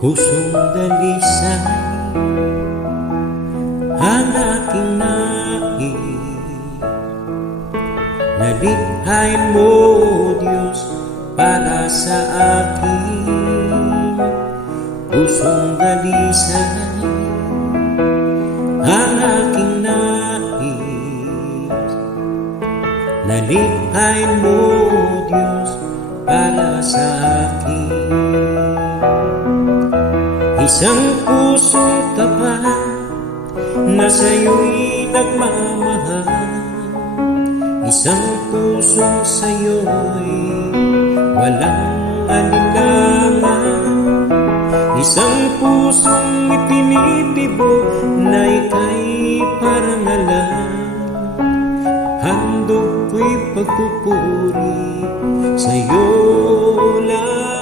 Pusong dalisay ang aking nais, nalikhain mo, Diyos, para sa akin. Pusong dalisay ang aking nais, nalikhain mo, Diyos, para sa akin. Isang pusong tapat na sa'yo'y nagmamahal, isang pusong sa'yo'y walang alinlangan, isang pusong itinitibo na ika'y parangalan. Handog ko'y pagpupuri sa'yo lang.